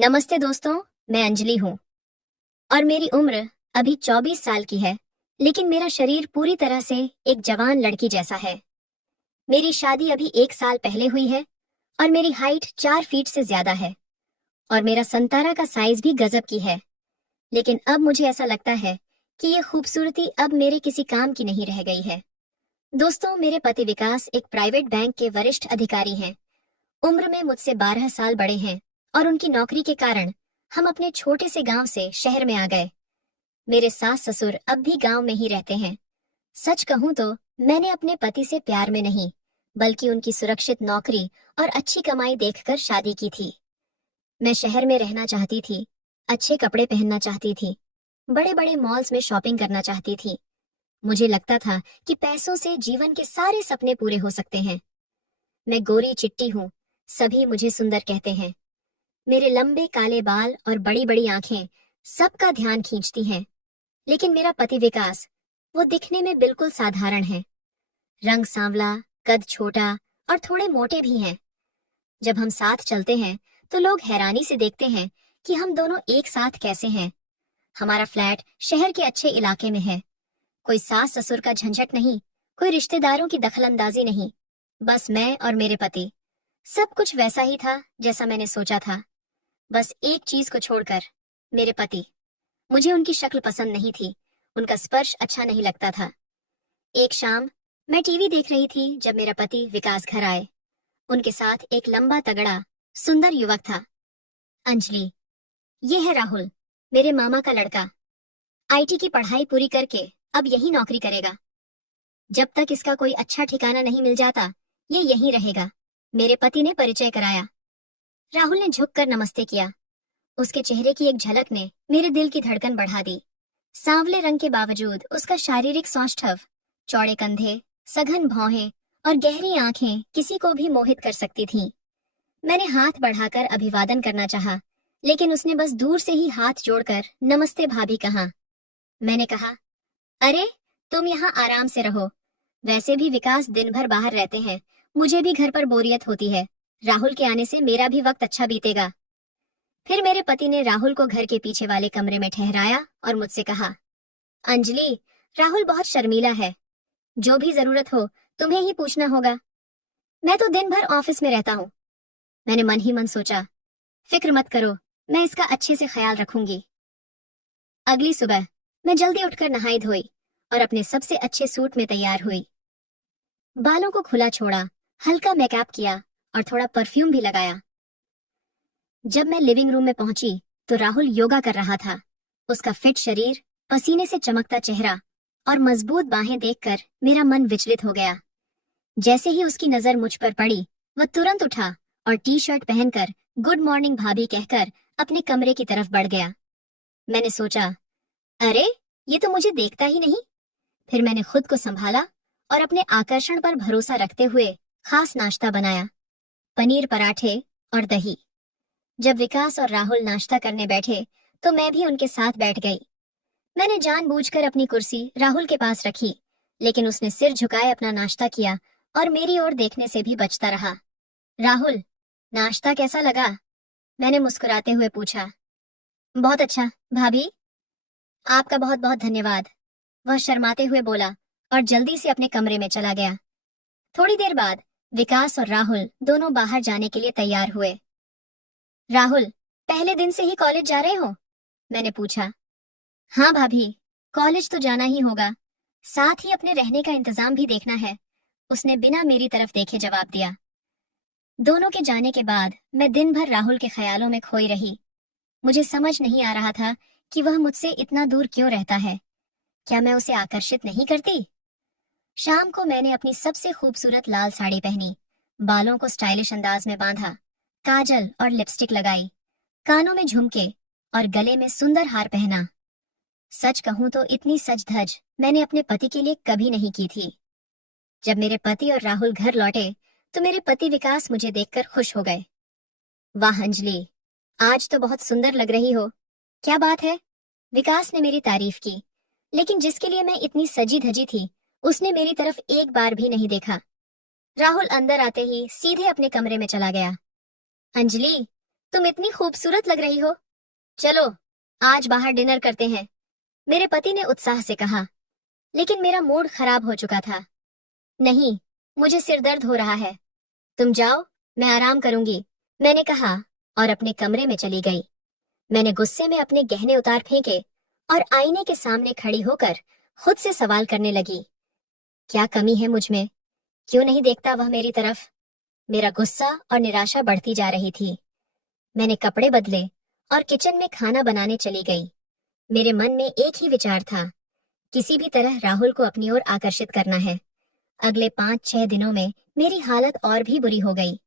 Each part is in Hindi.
नमस्ते दोस्तों। मैं अंजलि हूँ और मेरी उम्र अभी 24 साल की है, लेकिन मेरा शरीर पूरी तरह से एक जवान लड़की जैसा है। मेरी शादी अभी 1 साल पहले हुई है और मेरी हाइट 4 फीट से ज्यादा है और मेरा संतारा का साइज भी गजब की है। लेकिन अब मुझे ऐसा लगता है कि ये खूबसूरती अब मेरे किसी काम की नहीं रह गई है। दोस्तों, मेरे पति विकास एक प्राइवेट बैंक के वरिष्ठ अधिकारी हैं। उम्र में मुझसे 12 साल बड़े हैं और उनकी नौकरी के कारण हम अपने छोटे से गांव से शहर में आ गए। मेरे सास ससुर अब भी गांव में ही रहते हैं। सच कहूं तो मैंने अपने पति से प्यार में नहीं, बल्कि उनकी सुरक्षित नौकरी और अच्छी कमाई देखकर शादी की थी। मैं शहर में रहना चाहती थी, अच्छे कपड़े पहनना चाहती थी, बड़े बड़े मॉल्स में शॉपिंग करना चाहती थी। मुझे लगता था कि पैसों से जीवन के सारे सपने पूरे हो सकते हैं। मैं गोरी चिट्टी हूँ, सभी मुझे सुंदर कहते हैं। मेरे लंबे काले बाल और बड़ी बड़ी आंखें सबका ध्यान खींचती हैं। लेकिन मेरा पति विकास, वो दिखने में बिल्कुल साधारण है। रंग सांवला, कद छोटा और थोड़े मोटे भी हैं। जब हम साथ चलते हैं तो लोग हैरानी से देखते हैं कि हम दोनों एक साथ कैसे हैं। हमारा फ्लैट शहर के अच्छे इलाके में है। कोई सास ससुर का झंझट नहीं, कोई रिश्तेदारों की दखलंदाजी नहीं। बस मैं और मेरे पति। सब कुछ वैसा ही था जैसा मैंने सोचा था। बस एक चीज को छोड़कर, मेरे पति। मुझे उनकी शक्ल पसंद नहीं थी, उनका स्पर्श अच्छा नहीं लगता था। एक शाम मैं टीवी देख रही थी जब मेरा पति विकास घर आए। उनके साथ एक लंबा तगड़ा सुंदर युवक था। अंजलि, ये है राहुल, मेरे मामा का लड़का। आईटी की पढ़ाई पूरी करके अब यही नौकरी करेगा। जब तक इसका कोई अच्छा ठिकाना नहीं मिल जाता, ये यहीं रहेगा। मेरे पति ने परिचय कराया। राहुल ने झुककर नमस्ते किया। उसके चेहरे की एक झलक ने मेरे दिल की धड़कन बढ़ा दी। सांवले रंग के बावजूद उसका शारीरिक सौष्ठव, चौड़े कंधे, सघन भौहें और गहरी आंखें किसी को भी मोहित कर सकती थीं। मैंने हाथ बढ़ाकर अभिवादन करना चाहा, लेकिन उसने बस दूर से ही हाथ जोड़कर नमस्ते भाभी कहा। मैंने कहा, अरे, तुम यहाँ आराम से रहो। वैसे भी विकास दिन भर बाहर रहते हैं, मुझे भी घर पर बोरियत होती है। राहुल के आने से मेरा भी वक्त अच्छा बीतेगा। फिर मेरे पति ने राहुल को घर के पीछे वाले कमरे में ठहराया और मुझसे कहा, अंजलि, राहुल बहुत शर्मीला है। जो भी जरूरत हो तुम्हें ही पूछना होगा। मैं तो दिन भर ऑफिस में रहता हूँ। मैंने मन ही मन सोचा, फिक्र मत करो, मैं इसका अच्छे से ख्याल रखूंगी। अगली सुबह मैं जल्दी उठकर नहाई धोई और अपने सबसे अच्छे सूट में तैयार हुई। बालों को खुला छोड़ा, हल्का मेकअप किया और थोड़ा परफ्यूम भी लगाया। जब मैं लिविंग रूम में पहुंची तो राहुल योगा कर रहा था। उसका फिट शरीर, पसीने से चमकता चेहरा और मजबूत बाहें देखकर मेरा मन विचलित हो गया। जैसे ही उसकी नजर मुझ पर पड़ी, वह तुरंत उठा और टी शर्ट पहनकर गुड मॉर्निंग भाभी कहकर अपने कमरे की तरफ बढ़ गया। मैंने सोचा, अरे, ये तो मुझे देखता ही नहीं। फिर मैंने खुद को संभाला और अपने आकर्षण पर भरोसा रखते हुए खास नाश्ता बनाया, पनीर पराठे और दही। जब विकास और राहुल नाश्ता करने बैठे तो मैं भी उनके साथ बैठ गई। मैंने जानबूझकर अपनी कुर्सी राहुल के पास रखी, लेकिन उसने सिर झुकाए अपना नाश्ता किया और मेरी ओर देखने से भी बचता रहा। राहुल, नाश्ता कैसा लगा? मैंने मुस्कुराते हुए पूछा। बहुत अच्छा भाभी, आपका बहुत बहुत धन्यवाद, वह शर्माते हुए बोला और जल्दी से अपने कमरे में चला गया। थोड़ी देर बाद विकास और राहुल दोनों बाहर जाने के लिए तैयार हुए। राहुल, पहले दिन से ही कॉलेज जा रहे हो? मैंने पूछा। हाँ भाभी, कॉलेज तो जाना ही होगा, साथ ही अपने रहने का इंतजाम भी देखना है, उसने बिना मेरी तरफ देखे जवाब दिया। दोनों के जाने के बाद मैं दिन भर राहुल के ख्यालों में खोई रही। मुझे समझ नहीं आ रहा था कि वह मुझसे इतना दूर क्यों रहता है। क्या मैं उसे आकर्षित नहीं करती? शाम को मैंने अपनी सबसे खूबसूरत लाल साड़ी पहनी, बालों को स्टाइलिश अंदाज में बांधा, काजल और लिपस्टिक लगाई, कानों में झुमके और गले में सुंदर हार पहना। सच कहूं तो इतनी सज धज मैंने अपने पति के लिए कभी नहीं की थी। जब मेरे पति और राहुल घर लौटे तो मेरे पति विकास मुझे देखकर खुश हो गए। वाह अंजलि, आज तो बहुत सुंदर लग रही हो। क्या बात है? विकास ने मेरी तारीफ की, लेकिन जिसके लिए मैं इतनी सजी धजी थी उसने मेरी तरफ एक बार भी नहीं देखा। राहुल अंदर आते ही सीधे अपने कमरे में चला गया। अंजलि, तुम इतनी खूबसूरत लग रही हो। चलो, आज बाहर डिनर करते हैं, मेरे पति ने उत्साह से कहा। लेकिन मेरा मूड खराब हो चुका था। नहीं, मुझे सिर दर्द हो रहा है। तुम जाओ, मैं आराम करूंगी, मैंने कहा और अपने कमरे में चली गई। मैंने गुस्से में अपने गहने उतार फेंके और आईने के सामने खड़ी होकर खुद से सवाल करने लगी, क्या कमी है मुझ में? क्यों नहीं देखता वह मेरी तरफ? मेरा गुस्सा और निराशा बढ़ती जा रही थी। मैंने कपड़े बदले और किचन में खाना बनाने चली गई। मेरे मन में एक ही विचार था, किसी भी तरह राहुल को अपनी ओर आकर्षित करना है। अगले 5-6 दिनों में मेरी हालत और भी बुरी हो गई।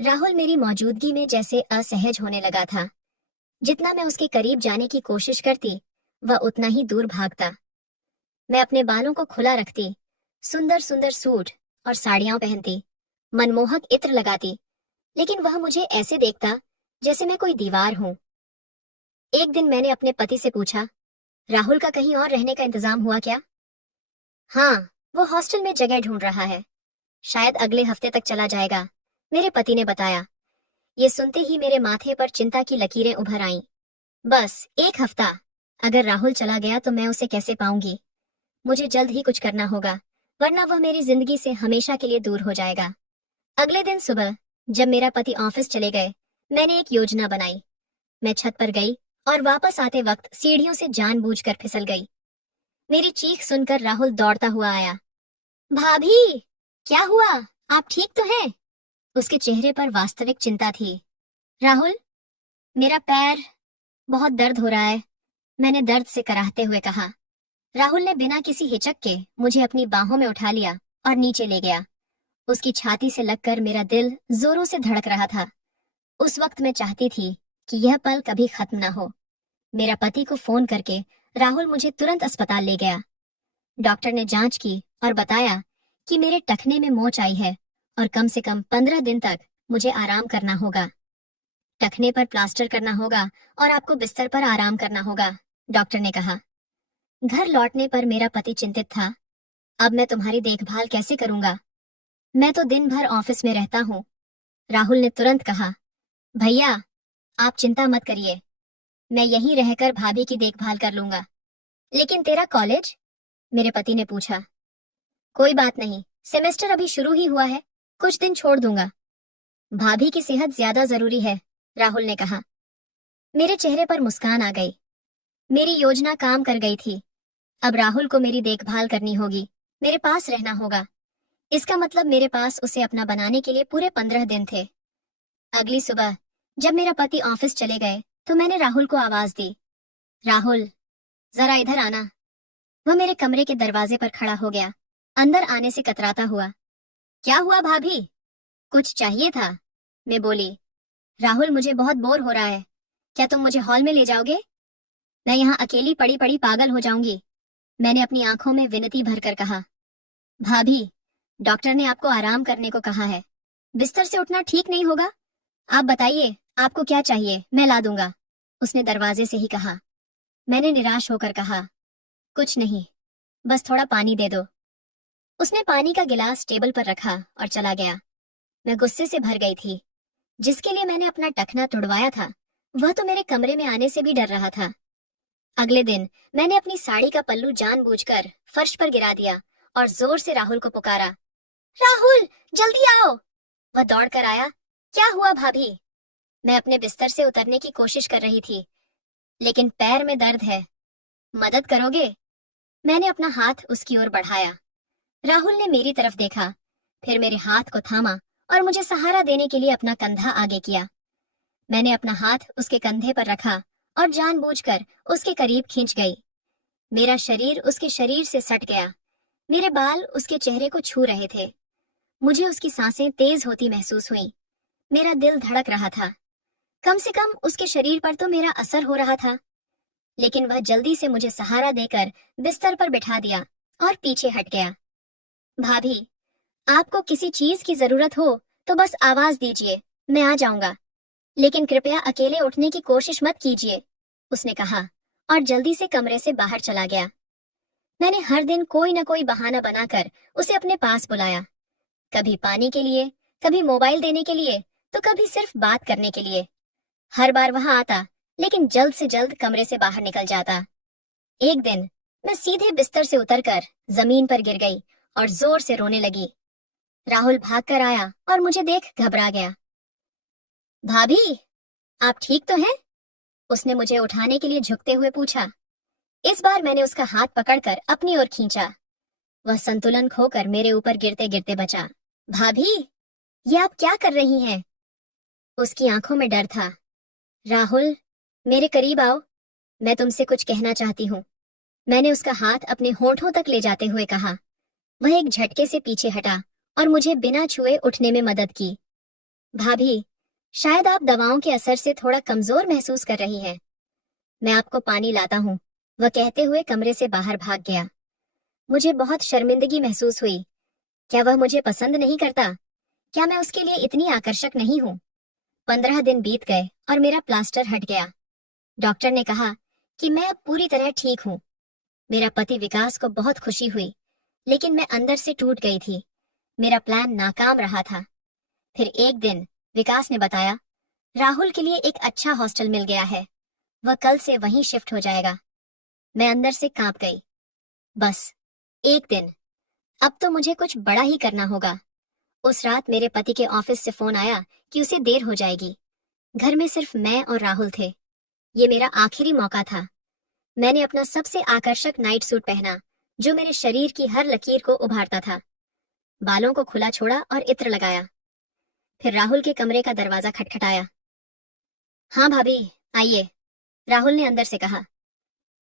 राहुल मेरी मौजूदगी में जैसे असहज होने लगा था। जितना मैं उसके करीब जाने की कोशिश करती, वह उतना ही दूर भागता। मैं अपने बालों को खुला रखती, सुंदर सुंदर सूट और साड़ियां पहनती, मनमोहक इत्र लगाती, लेकिन वह मुझे ऐसे देखता जैसे मैं कोई दीवार हूं। एक दिन मैंने अपने पति से पूछा, राहुल का कहीं और रहने का इंतजाम हुआ क्या? हाँ, वो हॉस्टल में जगह ढूंढ रहा है, शायद अगले हफ्ते तक चला जाएगा, मेरे पति ने बताया। ये सुनते ही मेरे माथे पर चिंता की लकीरें उभर आईं। बस 1 हफ्ता, अगर राहुल चला गया तो मैं उसे कैसे पाऊंगी? मुझे जल्द ही कुछ करना होगा, वरना वह मेरी जिंदगी से हमेशा के लिए दूर हो जाएगा। अगले दिन सुबह जब मेरा पति ऑफिस चले गए, मैंने एक योजना बनाई। मैं छत पर गई और वापस आते वक्त सीढ़ियों से जानबूझकर फिसल गई। मेरी चीख सुनकर राहुल दौड़ता हुआ आया। भाभी, क्या हुआ? आप ठीक तो हैं? उसके चेहरे पर वास्तविक चिंता थी। राहुल, मेरा पैर बहुत दर्द हो रहा है, मैंने दर्द से कराहते हुए कहा। राहुल ने बिना किसी हिचक के मुझे अपनी बाहों में उठा लिया और नीचे ले गया। उसकी छाती से लगकर मेरा दिल जोरों से धड़क रहा था। उस वक्त मैं चाहती थी कि यह पल कभी खत्म ना हो। मेरा पति को फोन करके राहुल मुझे तुरंत अस्पताल ले गया। डॉक्टर ने जांच की और बताया कि मेरे टखने में मोच आई है और कम से कम 15 दिन तक मुझे आराम करना होगा। टखने पर प्लास्टर करना होगा और आपको बिस्तर पर आराम करना होगा, डॉक्टर ने कहा। घर लौटने पर मेरा पति चिंतित था। अब मैं तुम्हारी देखभाल कैसे करूंगा? मैं तो दिन भर ऑफिस में रहता हूँ। राहुल ने तुरंत कहा, भैया, आप चिंता मत करिए, मैं यहीं रहकर भाभी की देखभाल कर लूंगा। लेकिन तेरा कॉलेज? मेरे पति ने पूछा। कोई बात नहीं, सेमेस्टर अभी शुरू ही हुआ है, कुछ दिन छोड़ दूंगा। भाभी की सेहत ज्यादा जरूरी है, राहुल ने कहा। मेरे चेहरे पर मुस्कान आ गई। मेरी योजना काम कर गई थी। अब राहुल को मेरी देखभाल करनी होगी, मेरे पास रहना होगा। इसका मतलब मेरे पास उसे अपना बनाने के लिए पूरे 15 दिन थे। अगली सुबह जब मेरा पति ऑफिस चले गए तो मैंने राहुल को आवाज दी, राहुल, जरा इधर आना। वह मेरे कमरे के दरवाजे पर खड़ा हो गया, अंदर आने से कतराता हुआ। क्या हुआ भाभी? कुछ चाहिए था, मैं बोली। राहुल, मुझे बहुत बोर हो रहा है, क्या तुम मुझे हॉल में ले जाओगे? मैं यहाँ अकेली पड़ी पड़ी पागल हो जाऊंगी, मैंने अपनी आंखों में विनती भरकर कहा। भाभी, डॉक्टर ने आपको आराम करने को कहा है, बिस्तर से उठना ठीक नहीं होगा। आप बताइए, आपको क्या चाहिए, मैं ला दूंगा, उसने दरवाजे से ही कहा। मैंने निराश होकर कहा, कुछ नहीं, बस थोड़ा पानी दे दो। उसने पानी का गिलास टेबल पर रखा और चला गया। मैं गुस्से से भर गई थी। जिसके लिए मैंने अपना टखना तुड़वाया था, वह तो मेरे कमरे में आने से भी डर रहा था। अगले दिन मैंने अपनी साड़ी का पल्लू जानबूझकर फर्श पर गिरा दिया और जोर से राहुल को पुकारा, राहुल, जल्दी आओ। वह दौड़कर आया। क्या हुआ भाभी? मैं अपने बिस्तर से उतरने की कोशिश कर रही थी, लेकिन पैर में दर्द है, मदद करोगे? मैंने अपना हाथ उसकी ओर बढ़ाया। राहुल ने मेरी तरफ देखा, फिर मेरे हाथ को थामा और मुझे सहारा देने के लिए अपना कंधा आगे किया। मैंने अपना हाथ उसके कंधे पर रखा और जानबूझकर उसके करीब खींच गई। मेरा शरीर उसके शरीर से सट गया। मेरे बाल उसके चेहरे को छू रहे थे। मुझे उसकी सांसें तेज होती महसूस हुई। मेरा दिल धड़क रहा था। कम से कम उसके शरीर पर तो मेरा असर हो रहा था। लेकिन वह जल्दी से मुझे सहारा देकर बिस्तर पर बिठा दिया और पीछे हट गया। भाभी, आपको किसी चीज की जरूरत हो तो बस आवाज दीजिए, मैं आ जाऊंगा, लेकिन कृपया अकेले उठने की कोशिश मत कीजिए, उसने कहा और जल्दी से कमरे से बाहर चला गया। मैंने हर दिन कोई न कोई बहाना बनाकर उसे अपने पास बुलाया, कभी पानी के लिए, कभी मोबाइल देने के लिए, तो कभी सिर्फ बात करने के लिए। हर बार वहां आता, लेकिन जल्द से जल्द कमरे से बाहर निकल जाता। एक दिन मैं सीधे बिस्तर से उतरकर जमीन पर गिर गई और जोर से रोने लगी। राहुल भागकर आया और मुझे देख घबरा गया। भाभी, आप ठीक तो हैं? उसने मुझे उठाने के लिए झुकते हुए पूछा। इस बार मैंने उसका हाथ पकड़कर अपनी ओर खींचा। वह संतुलन खोकर मेरे ऊपर गिरते गिरते बचा। भाभी, ये आप क्या कर रही हैं? उसकी आंखों में डर था। राहुल, मेरे करीब आओ, मैं तुमसे कुछ कहना चाहती हूँ। मैंने उसका हाथ अपने होठों तक ले जाते हुए कहा। वह एक झटके से पीछे हटा और मुझे बिना छुए उठने में मदद की। भाभी, शायद आप दवाओं के असर से थोड़ा कमजोर महसूस कर रही हैं। मैं आपको पानी लाता हूँ, वह कहते हुए कमरे से बाहर भाग गया। मुझे बहुत शर्मिंदगी महसूस हुई। क्या वह मुझे पसंद नहीं करता? क्या मैं उसके लिए इतनी आकर्षक नहीं हूँ? 15 दिन बीत गए और मेरा प्लास्टर हट गया। डॉक्टर ने कहा कि मैं अब पूरी तरह ठीक हूँ। मेरा पति विकास को बहुत खुशी हुई, लेकिन मैं अंदर से टूट गई थी। मेरा प्लान नाकाम रहा था। फिर एक दिन विकास ने बताया, राहुल के लिए एक अच्छा हॉस्टल मिल गया है। वह कल से वहीं शिफ्ट हो जाएगा। मैं अंदर से कांप गई। बस एक दिन, अब तो मुझे कुछ बड़ा ही करना होगा। उस रात मेरे पति के ऑफिस से फोन आया कि उसे देर हो जाएगी। घर में सिर्फ मैं और राहुल थे। ये मेरा आखिरी मौका था। मैंने अपना सबसे आकर्षक नाइट सूट पहना, जो मेरे शरीर की हर लकीर को उभारता था। बालों को खुला छोड़ा और इत्र लगाया। फिर राहुल के कमरे का दरवाजा खटखटाया। हाँ भाभी, आइए, राहुल ने अंदर से कहा।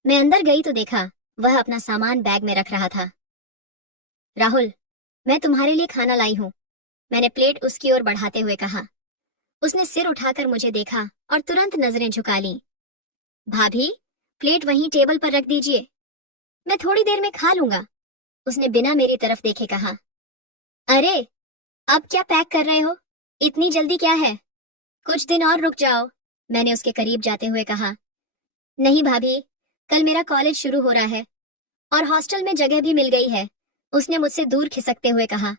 मैं अंदर गई तो देखा वह अपना सामान बैग में रख रहा था। राहुल, मैं तुम्हारे लिए खाना लाई हूँ, मैंने प्लेट उसकी ओर बढ़ाते हुए कहा। उसने सिर उठाकर मुझे देखा और तुरंत नजरें झुका लीं। भाभी, प्लेट वहीं टेबल पर रख दीजिए, मैं थोड़ी देर में खा लूंगा, उसने बिना मेरी तरफ देखे कहा। अरे, अब क्या पैक कर रहे हो? इतनी जल्दी क्या है? कुछ दिन और रुक जाओ, मैंने उसके करीब जाते हुए कहा। नहीं भाभी, कल मेरा कॉलेज शुरू हो रहा है और हॉस्टल में जगह भी मिल गई है, उसने मुझसे दूर खिसकते हुए कहा।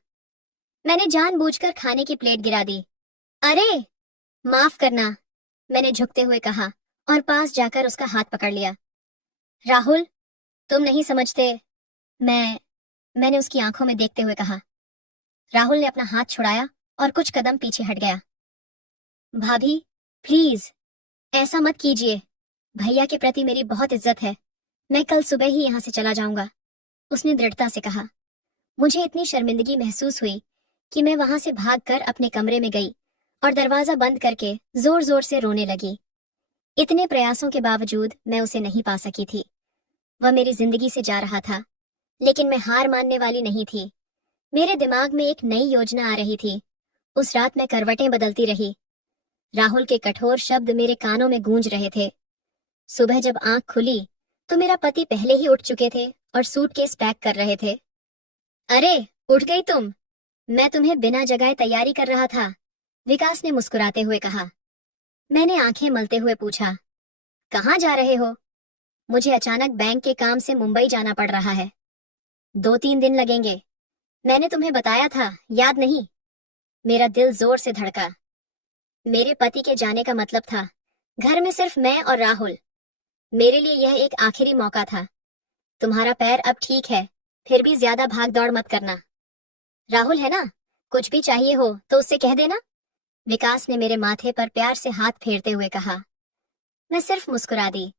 मैंने जानबूझकर खाने की प्लेट गिरा दी। अरे, माफ करना, मैंने झुकते हुए कहा और पास जाकर उसका हाथ पकड़ लिया। राहुल, तुम नहीं समझते, मैंने उसकी आंखों में देखते हुए कहा। राहुल ने अपना हाथ छुड़ाया और कुछ कदम पीछे हट गया। भाभी, प्लीज ऐसा मत कीजिए, भैया के प्रति मेरी बहुत इज्जत है, मैं कल सुबह ही यहाँ से चला जाऊंगा, उसने दृढ़ता से कहा। मुझे इतनी शर्मिंदगी महसूस हुई कि मैं वहां से भागकर अपने कमरे में गई और दरवाजा बंद करके जोर जोर से रोने लगी। इतने प्रयासों के बावजूद मैं उसे नहीं पा सकी थी। वह मेरी जिंदगी से जा रहा था, लेकिन मैं हार मानने वाली नहीं थी। मेरे दिमाग में एक नई योजना आ रही थी। उस रात मैं करवटें बदलती रही। राहुल के कठोर शब्द मेरे कानों में गूंज रहे थे। सुबह जब आंख खुली तो मेरा पति पहले ही उठ चुके थे और सूटकेस पैक कर रहे थे। अरे, उठ गई तुम? मैं तुम्हें बिना जगाए तैयारी कर रहा था, विकास ने मुस्कुराते हुए कहा। मैंने आंखें मलते हुए पूछा, कहाँ जा रहे हो? मुझे अचानक बैंक के काम से मुंबई जाना पड़ रहा है। 2-3 दिन लगेंगे, मैंने तुम्हें बताया था, याद नहीं? मेरा दिल जोर से धड़का। मेरे पति के जाने का मतलब था घर में सिर्फ मैं और राहुल। मेरे लिए यह एक आखिरी मौका था। तुम्हारा पैर अब ठीक है, फिर भी ज्यादा भाग दौड़ मत करना। राहुल है ना, कुछ भी चाहिए हो तो उससे कह देना, विकास ने मेरे माथे पर प्यार से हाथ फेरते हुए कहा। मैं सिर्फ मुस्कुरा दी।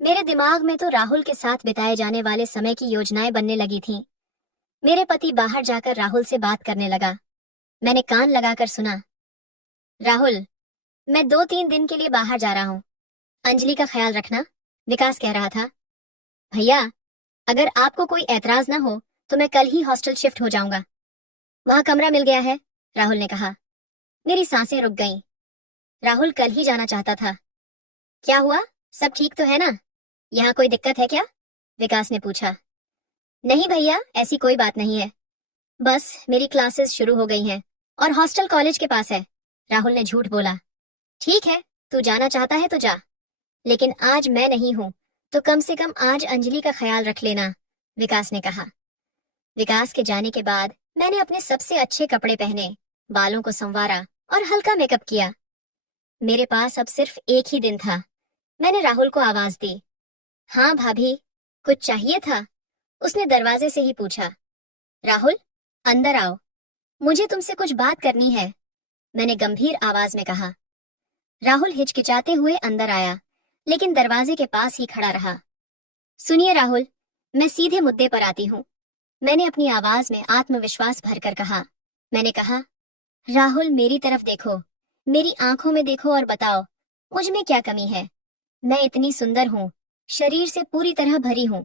मेरे दिमाग में तो राहुल के साथ बिताए जाने वाले समय की योजनाएं बनने लगी थीं। मेरे पति बाहर जाकर राहुल से बात करने लगा। मैंने कान लगाकर सुना। राहुल, मैं 2-3 दिन के लिए बाहर जा रहा हूँ, अंजलि का ख्याल रखना, विकास कह रहा था। भैया, अगर आपको कोई ऐतराज ना हो तो मैं कल ही हॉस्टल शिफ्ट हो जाऊंगा, वहां कमरा मिल गया है, राहुल ने कहा। मेरी सांसें रुक गईं। राहुल कल ही जाना चाहता था। क्या हुआ, सब ठीक तो है ना? यहाँ कोई दिक्कत है क्या? विकास ने पूछा। नहीं भैया, ऐसी कोई बात नहीं है, बस मेरी क्लासेस शुरू हो गई हैं और हॉस्टल कॉलेज के पास है, राहुल ने झूठ बोला। ठीक है, तू जाना चाहता है तो जा, लेकिन आज मैं नहीं हूं तो कम से कम आज अंजलि का ख्याल रख लेना, विकास ने कहा। विकास के जाने के बाद मैंने अपने सबसे अच्छे कपड़े पहने, बालों को संवारा और हल्का मेकअप किया। मेरे पास अब सिर्फ एक ही दिन था। मैंने राहुल को आवाज दी। हाँ भाभी, कुछ चाहिए था? उसने दरवाजे से ही पूछा। राहुल, अंदर आओ, मुझे तुमसे कुछ बात करनी है, मैंने गंभीर आवाज में कहा। राहुल हिचकिचाते हुए अंदर आया, लेकिन दरवाजे के पास ही खड़ा रहा। सुनिए राहुल, मैं सीधे मुद्दे पर आती हूँ, मैंने अपनी आवाज में आत्मविश्वास भरकर कहा। मैंने कहा, राहुल मेरी तरफ देखो, मेरी आंखों में देखो और बताओ, मुझ में क्या कमी है? मैं इतनी सुंदर हूँ, शरीर से पूरी तरह भरी हूँ।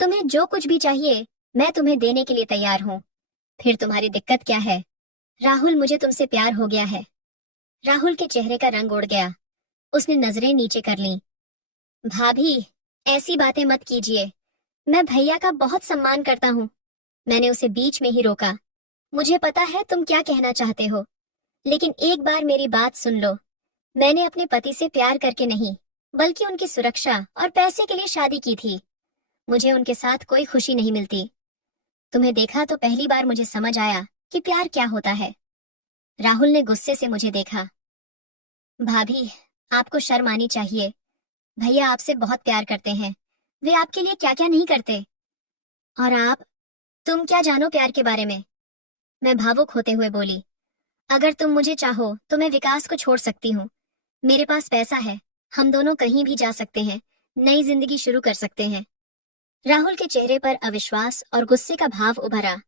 तुम्हें जो कुछ भी चाहिए मैं तुम्हें देने के लिए तैयार हूँ। फिर तुम्हारी दिक्कत क्या है? राहुल, मुझे तुमसे प्यार हो गया है। राहुल के चेहरे का रंग उड़ गया। उसने नजरें नीचे कर लीं। भाभी, ऐसी बातें मत कीजिए, मैं भैया का बहुत सम्मान करता हूँ। मैंने उसे बीच में ही रोका। मुझे पता है तुम क्या कहना चाहते हो, लेकिन एक बार मेरी बात सुन लो। मैंने अपने पति से प्यार करके नहीं, बल्कि उनकी सुरक्षा और पैसे के लिए शादी की थी। मुझे उनके साथ कोई खुशी नहीं मिलती। तुम्हें देखा तो पहली बार मुझे समझ आया कि प्यार क्या होता है। राहुल ने गुस्से से मुझे देखा। भाभी, आपको शर्म आनी चाहिए। भैया आपसे बहुत प्यार करते हैं, वे आपके लिए क्या क्या नहीं करते। और आप, तुम क्या जानो प्यार के बारे में? मैं भावुक होते हुए बोली। अगर तुम मुझे चाहो तो मैं विकास को छोड़ सकती हूँ। मेरे पास पैसा है, हम दोनों कहीं भी जा सकते हैं, नई जिंदगी शुरू कर सकते हैं। राहुल के चेहरे पर अविश्वास और गुस्से का भाव उभरा।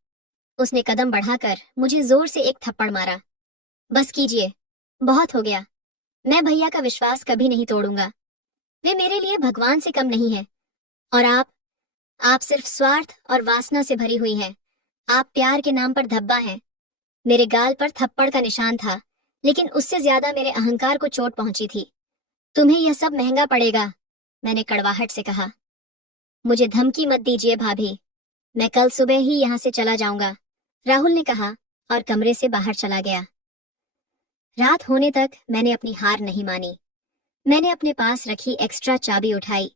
उसने कदम बढ़ाकर मुझे जोर से एक थप्पड़ मारा। बस कीजिए, बहुत हो गया। मैं भैया का विश्वास कभी नहीं तोड़ूंगा। वे मेरे लिए भगवान से कम नहीं है। और आप सिर्फ स्वार्थ और वासना से भरी हुई हैं। आप प्यार के नाम पर धब्बा हैं। मेरे गाल पर थप्पड़ का निशान था, लेकिन उससे ज्यादा मेरे अहंकार को चोट पहुंची थी। तुम्हें यह सब महंगा पड़ेगा, मैंने कड़वाहट से कहा। मुझे धमकी मत दीजिए भाभी, मैं कल सुबह ही यहाँ से चला जाऊंगा, राहुल ने कहा और कमरे से बाहर चला गया। रात होने तक मैंने अपनी हार नहीं मानी। मैंने अपने पास रखी एक्स्ट्रा चाबी उठाई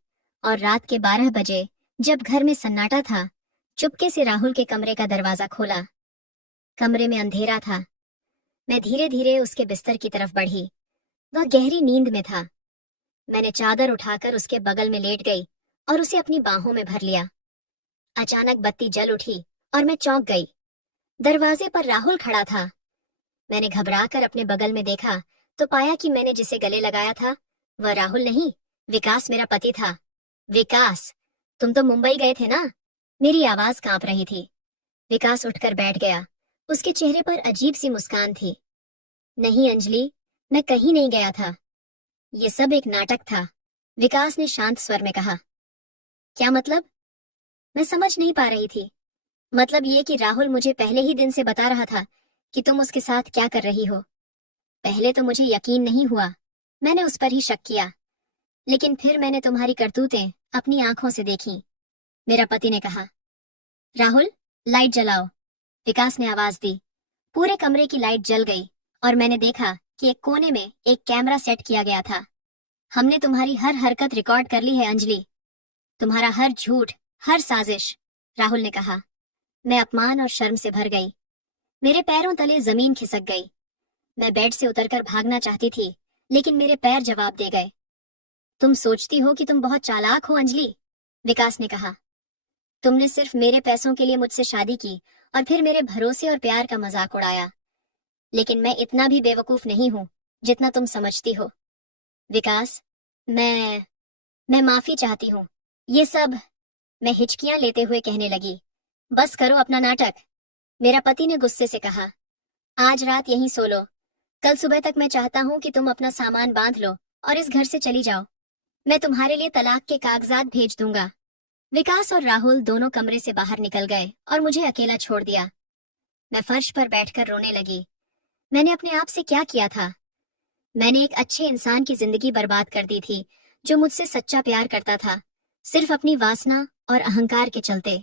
और रात के 12 बजे, जब घर में सन्नाटा था, चुपके से राहुल के कमरे का दरवाजा खोला। कमरे में अंधेरा था। मैं धीरे धीरे उसके बिस्तर की तरफ बढ़ी। वह गहरी नींद में था। मैंने चादर उठाकर उसके बगल में लेट गई और उसे अपनी बाहों में भर लिया। अचानक बत्ती जल उठी और मैं चौंक गई। दरवाजे पर राहुल खड़ा था। मैंने घबराकर अपने बगल में देखा तो पाया कि मैंने जिसे गले लगाया था वह राहुल नहीं, विकास मेरा पति था। विकास, तुम तो मुंबई गए थे ना? मेरी आवाज कांप रही थी। विकास उठकर बैठ गया। उसके चेहरे पर अजीब सी मुस्कान थी। नहीं अंजलि, मैं कहीं नहीं गया था, ये सब एक नाटक था, विकास ने शांत स्वर में कहा। क्या मतलब? मैं समझ नहीं पा रही थी। मतलब ये कि राहुल मुझे पहले ही दिन से बता रहा था कि तुम उसके साथ क्या कर रही हो। पहले तो मुझे यकीन नहीं हुआ, मैंने उस पर ही शक किया, लेकिन फिर मैंने तुम्हारी करतूतें अपनी आंखों से देखी, मेरा पति ने कहा। राहुल, लाइट जलाओ, विकास ने आवाज दी। पूरे कमरे की लाइट जल गई और मैंने देखा कि एक कोने में एक कैमरा सेट किया गया था। हमने तुम्हारी हर हरकत रिकॉर्ड कर ली है अंजलि, तुम्हारा हर झूठ, हर साजिश, राहुल ने कहा। मैं अपमान और शर्म से भर गई। मेरे पैरों तले जमीन खिसक गई। मैं बेड से उतरकर भागना चाहती थी, लेकिन मेरे पैर जवाब दे गए। तुम सोचती हो कि तुम बहुत चालाक हो अंजलि, विकास ने कहा। तुमने सिर्फ मेरे पैसों के लिए मुझसे शादी की और फिर मेरे भरोसे और प्यार का मजाक उड़ाया, लेकिन मैं इतना भी बेवकूफ नहीं हूं जितना तुम समझती हो। विकास, मैं माफी चाहती हूँ। ये सब, मैं हिचकियां लेते हुए कहने लगी। बस करो अपना नाटक, मेरा पति ने गुस्से से कहा। आज रात यहीं सो लो, कल सुबह तक मैं चाहता हूँ कि तुम अपना सामान बांध लो और इस घर से चली जाओ। मैं तुम्हारे लिए तलाक के कागजात भेज दूंगा। विकास और राहुल दोनों कमरे से बाहर निकल गए और मुझे अकेला छोड़ दिया। मैं फर्श पर बैठकर रोने लगी। मैंने अपने आप से क्या किया था? मैंने एक अच्छे इंसान की जिंदगी बर्बाद कर दी थी, जो मुझसे सच्चा प्यार करता था, सिर्फ अपनी वासना और अहंकार के चलते।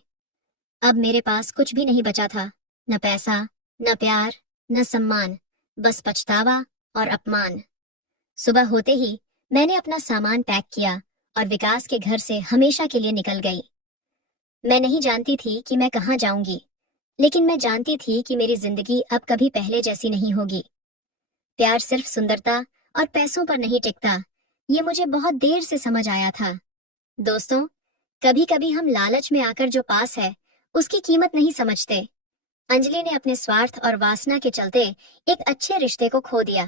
अब मेरे पास कुछ भी नहीं बचा था, न पैसा, न प्यार, न सम्मान, बस पछतावा और अपमान। सुबह होते ही मैंने अपना सामान पैक किया और विकास के घर से हमेशा के लिए निकल गई। मैं नहीं जानती थी कि मैं कहाँ जाऊंगी, लेकिन मैं जानती थी कि मेरी जिंदगी अब कभी पहले जैसी नहीं होगी। प्यार सिर्फ सुंदरता और पैसों पर नहीं टिकता, ये मुझे बहुत देर से समझ आया था। दोस्तों, कभी कभी हम लालच में आकर जो पास है उसकी कीमत नहीं समझते। अंजलि ने अपने स्वार्थ और वासना के चलते एक अच्छे रिश्ते को खो दिया।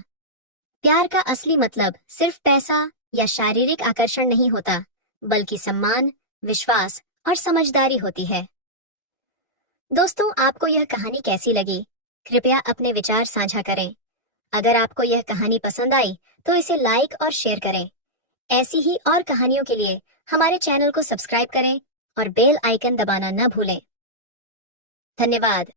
प्यार का असली मतलब सिर्फ पैसा या शारीरिक आकर्षण नहीं होता, बल्कि सम्मान, विश्वास और समझदारी होती है। दोस्तों, आपको यह कहानी कैसी लगी? कृपया अपने विचार साझा करें। अगर आपको यह कहानी पसंद आई तो इसे लाइक और शेयर करें। ऐसी ही और कहानियों के लिए हमारे चैनल को सब्सक्राइब करें और बेल आइकन दबाना न भूलें। धन्यवाद।